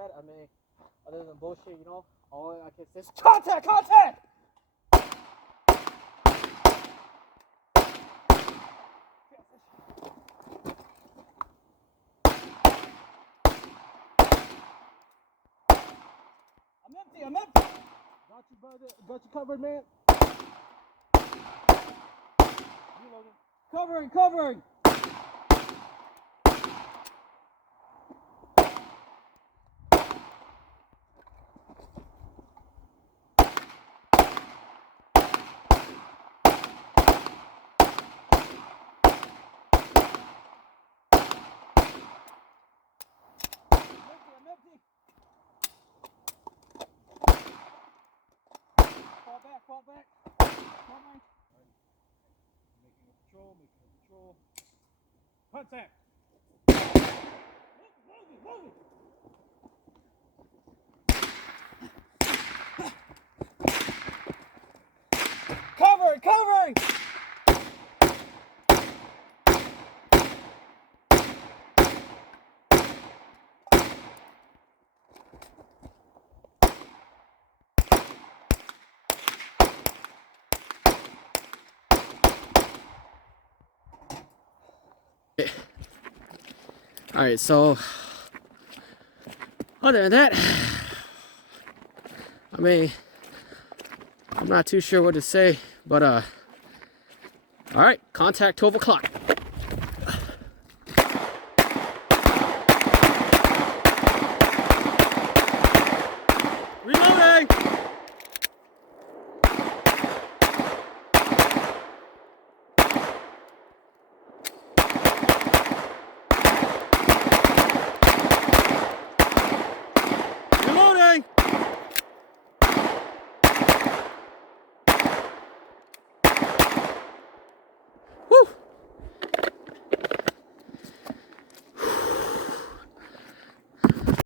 that, I mean, other than bullshit, you know, all I can say is contact, contact! I'm empty. Got you, brother. Got you covered, man. Reloading. Covering. I'm empty. Fall back. Covering. Making a patrol. Contact. Move it. Covering. All right, so other than that, I mean, I'm not too sure what to say, but all right, contact 12 o'clock.